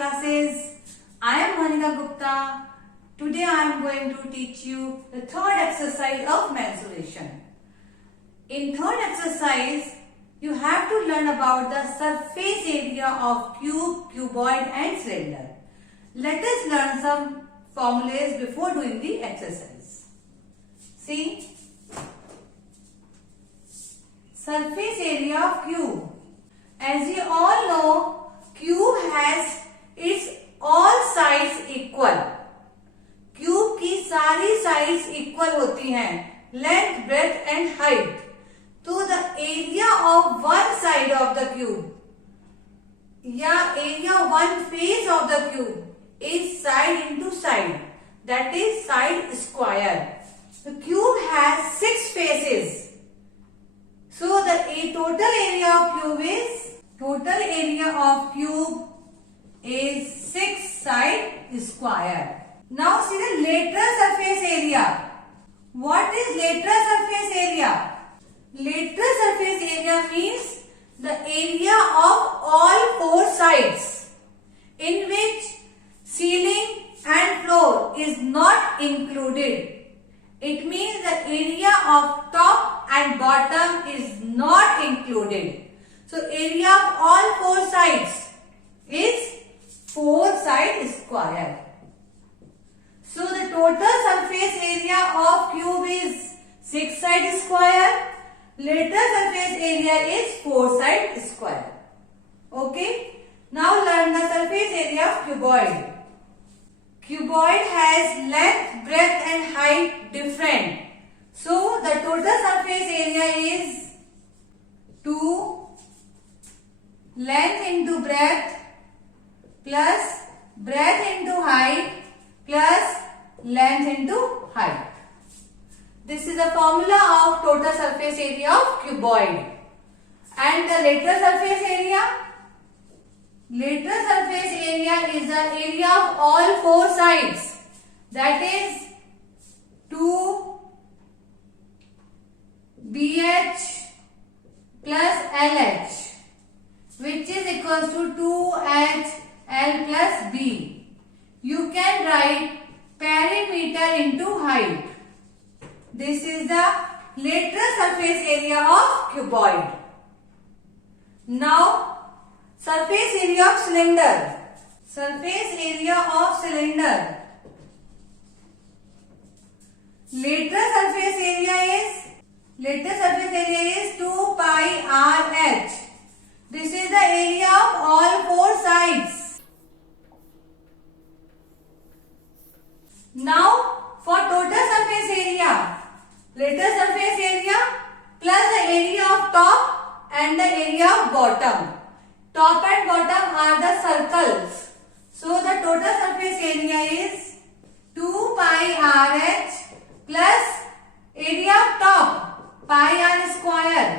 classes. I am Monica Gupta. Today I am going to teach you the third exercise of mensuration. In third exercise, you have to learn about the surface area of cube, cuboid and cylinder. Let us learn some formulas before doing the exercise. See, surface area of cube. As you all know, cube has its all sides equal. Cube की सारी sides equal होती हैं, length, breadth and height. तो the area of one side of the cube या area one face of the cube is side into side, that is side square. The cube has 6 faces. So the total area of cube is 6 side square. Now see the lateral surface area. What is lateral surface area? Lateral surface area means the area of all 4 sides in which ceiling and floor is not included. It means the area of top and bottom is not included. So area of all 4 sides is 4 side square. So the total surface area of cube is 6 side square. Lateral surface area is 4 side square. Okay. Now learn the surface area of cuboid. Cuboid has length, breadth and height different. So the total surface area is 2 length into breadth plus breadth into height plus length into height. This is the formula of total surface area of cuboid. And the lateral surface area? Lateral surface area is the area of all 4 sides, that is 2 BH plus LH, which is equals to 2H L plus B. You can write perimeter into height. This is the lateral surface area of cuboid. Now surface area of cylinder. Surface area of cylinder. Lateral surface area is 2 pi RH. This is the area of all 4 sides. Now for total surface area, lateral surface area plus the area of top and the area of bottom. Top and bottom are the circles. So the total surface area is 2 pi RH plus area of top pi r square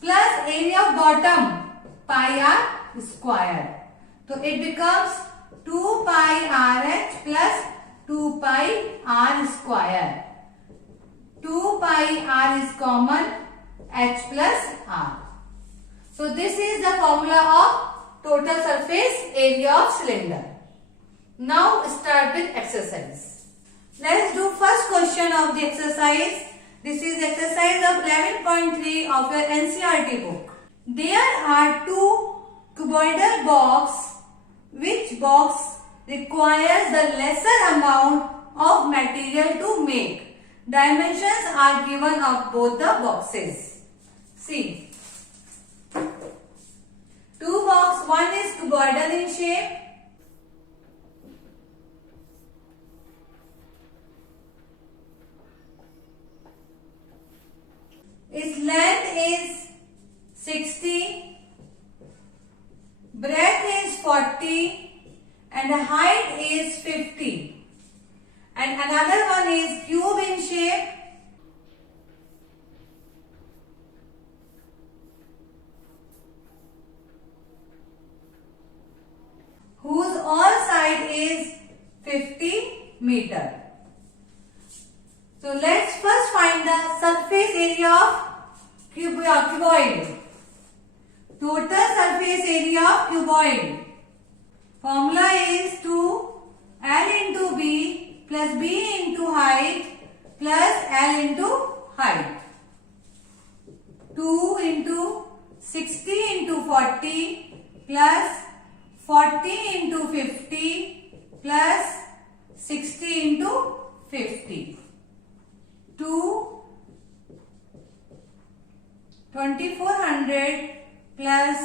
plus area of bottom pi r square. So it becomes 2 pi RH plus 2 pi r square. 2 pi r is common, h plus r. So this is the formula of total surface area of cylinder. Now start with exercise. Let's do first question of the exercise. This is exercise of 11.3 of your NCERT book. There are 2 cuboidal boxes. Which box requires the lesser amount of material to make? Dimensions are given of both the boxes. See. 2 boxes, one is cuboidal in shape. Its length is 60, breadth is 40 and the height is 50. And another one is cube in shape. Whose all side is 50 meter. So let's first find the surface area of cuboid. Total surface area of cuboid. Formula is 2L into B plus B into height plus L into height. 2 into 60 into 40 plus 40 into 50 plus 60 into 50. 2400 plus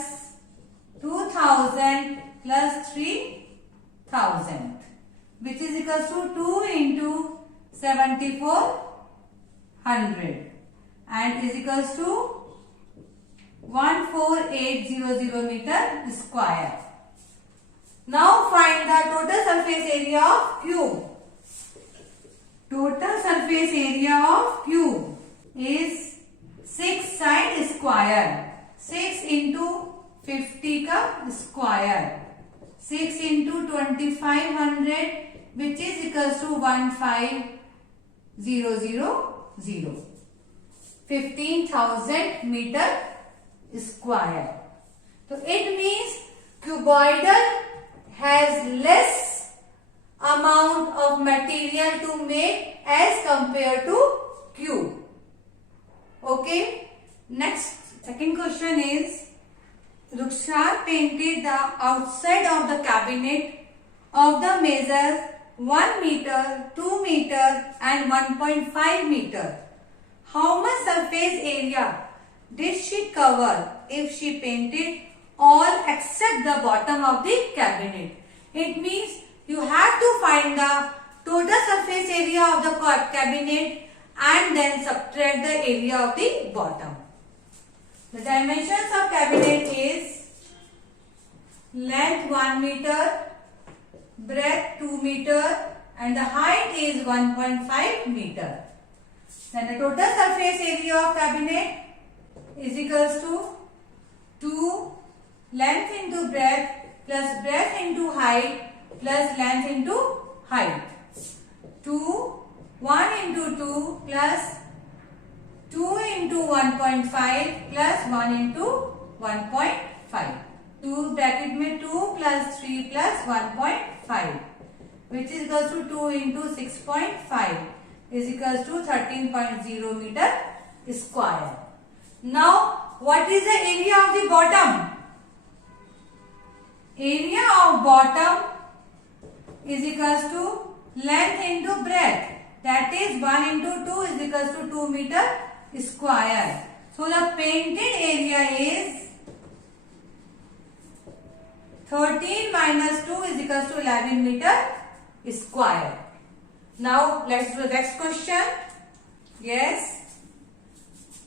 2000 plus 3000, which is equals to 2 into 7400 and is equals to 14800 meter square. Now find the total surface area of cube. Total surface area of cube is 6 side square. 6 into 50 का square. 6 into 2500, which is equals to 15000. 15,000 meter square. So it means cuboidal has less amount of material to make as compared to cube. Okay. Next, second question is, Ruksha painted the outside of the cabinet of the measures 1 meter, 2 meter and 1.5 meter. How much surface area did she cover if she painted all except the bottom of the cabinet? It means you have to find the total surface area of the cabinet and then subtract the area of the bottom. The dimensions of cabinet is length 1 meter, breadth 2 meter and the height is 1.5 meter. Then the total surface area of cabinet is equals to 2 length into breadth plus breadth into height plus length into height. 1 into 2 plus 2 into 1.5 plus 1 into 1.5. 2 bracket में 2 plus 3 plus 1.5, which is equals to 2 into 6.5 is equals to 13.0 meter square. Now, what is the area of the bottom? Area of bottom is equals to length into breadth. That is 1 into 2 is equals to 2 meter square. So the painted area is 13 minus 2 is equals to 11 meter square. Now let's do the next question. Yes.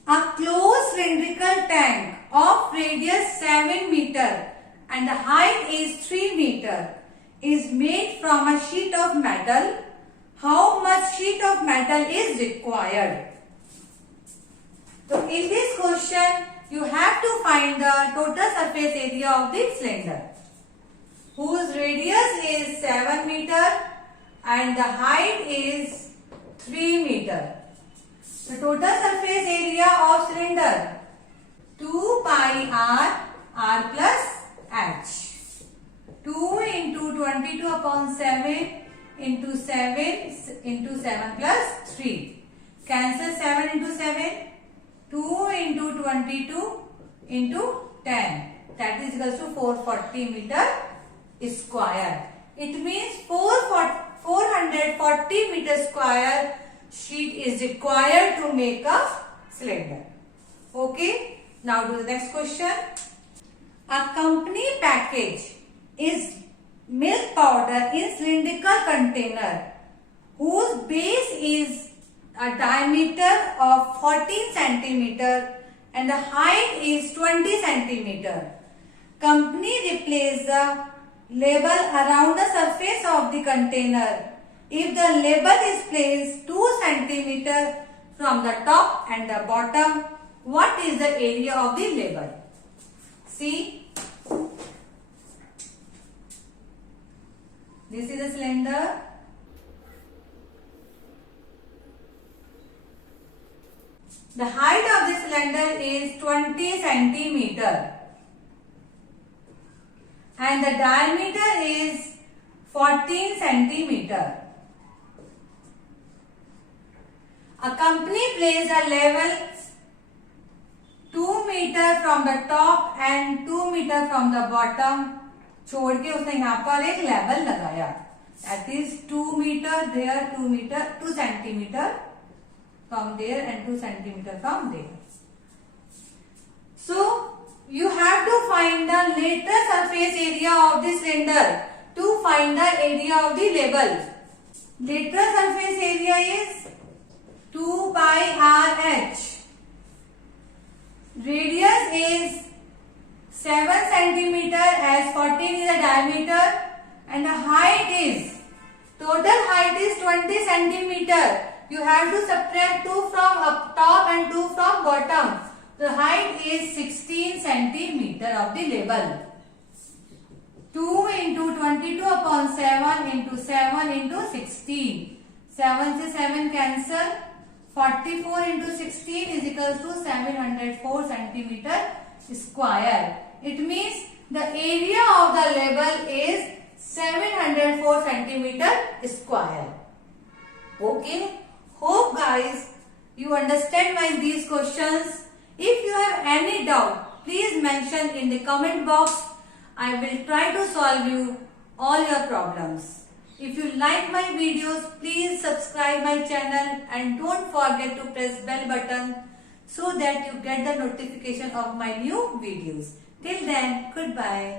A closed cylindrical tank of radius 7 meter and the height is 3 meter is made from a sheet of metal. How much sheet of metal is required? So in this question, you have to find the total surface area of the cylinder, whose radius is 7 meter and the height is 3 meter. The total surface area of cylinder 2 pi r plus h. 2 into 22 upon 7 into 7 into 7 plus 3. Cancel 7 into 7. 2 into 22 into 10. That is equals to 440 meter square. It means 440 meter square sheet is required to make a cylinder. Okay. Now do the next question. A company package is milk powder in cylindrical container whose base is a diameter of 14 centimeter and the height is 20 centimeter. Company replace the label around the surface of the container if the label is placed 2 centimeter from the top and the bottom. What is the area of the label? See, this is a cylinder. The height of this cylinder is 20 centimeter and the diameter is 14 centimeter. A company placed a level 2 meter from the top and 2 meter from the bottom. छोड़ के उसने यहाँ पर एक level लगाया. That is 2 meter there, 2 meter, 2 centimeter from there and 2 centimeter from there. So you have to find the lateral surface area of the cylinder to find the area of the label. Lateral surface area is 2 pi RH. Radius is 7 centimeter as 14 is the diameter, and the height is, total height is 20 centimeter. You have to subtract 2 from up top and 2 from bottom. The height is 16 centimeter of the label. 2 into 22 upon 7 into 7 into 16. 7 से 7 cancel. 44 into 16 is equals to 704 centimeter square. It means the area of the label is 704 centimeter square. Okay. Hope guys you understand these questions. If you have any doubt, please mention in the comment box. I will try to solve you all your problems. If you like my videos, please subscribe my channel and don't forget to press bell button so that you get the notification of my new videos. Till then, goodbye.